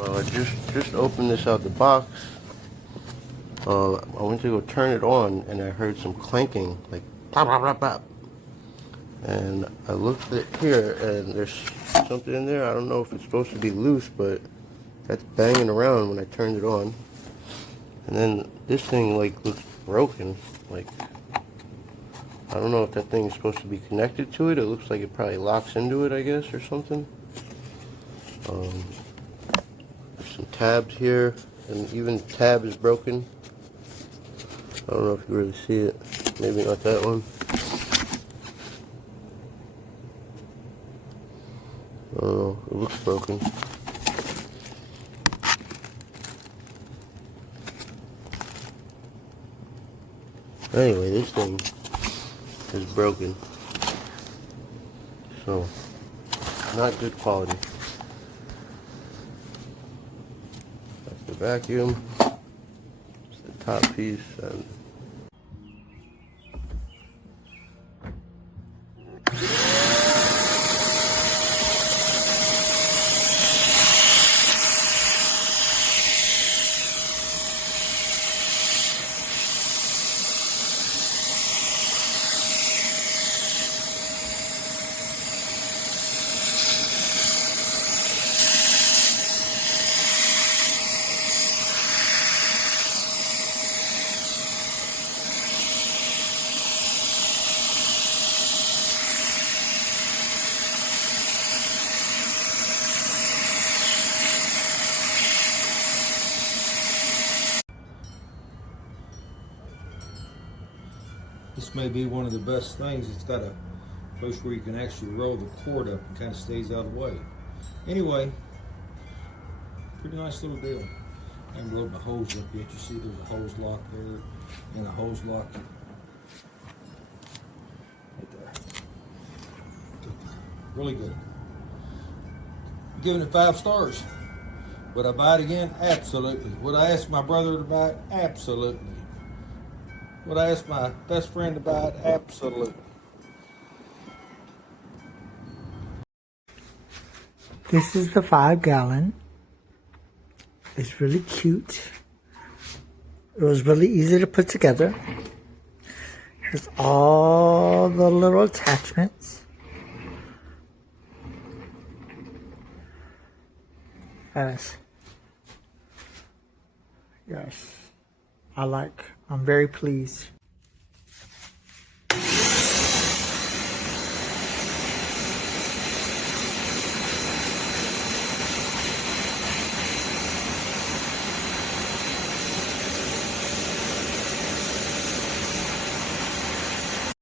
I just opened this out the box. I went to go turn it on and I heard some clanking, like pop, pop, pop, pop. And I looked at here and there's something in there. I don't know if it's supposed to be loose, but that's banging around when I turned it on. And then this thing like looks broken. Like, I don't know if that thing is supposed to be connected to it. It looks like it probably locks into it, I guess, or something. There's some tabs here, and even the tab is broken. I don't know if you really see it. Maybe not that one. I don't know. It looks broken. Anyway, this thing is broken. So, not good quality. That's the vacuum. It's the top piece. And this may be one of the best things. It's got a place where you can actually roll the cord up and kind of stays out of the way. Anyway, pretty nice little deal. I haven't loaded my hose up yet. You see there's a hose lock there and a hose lock right there. Really good. Giving it 5 stars. Would I buy it again? Absolutely. Would I ask my brother to buy it? Absolutely. Would I ask my best friend to buy it? Absolutely. This is the 5-gallon. It's really cute. It was really easy to put together. Here's all the little attachments. Yes, I'm very pleased.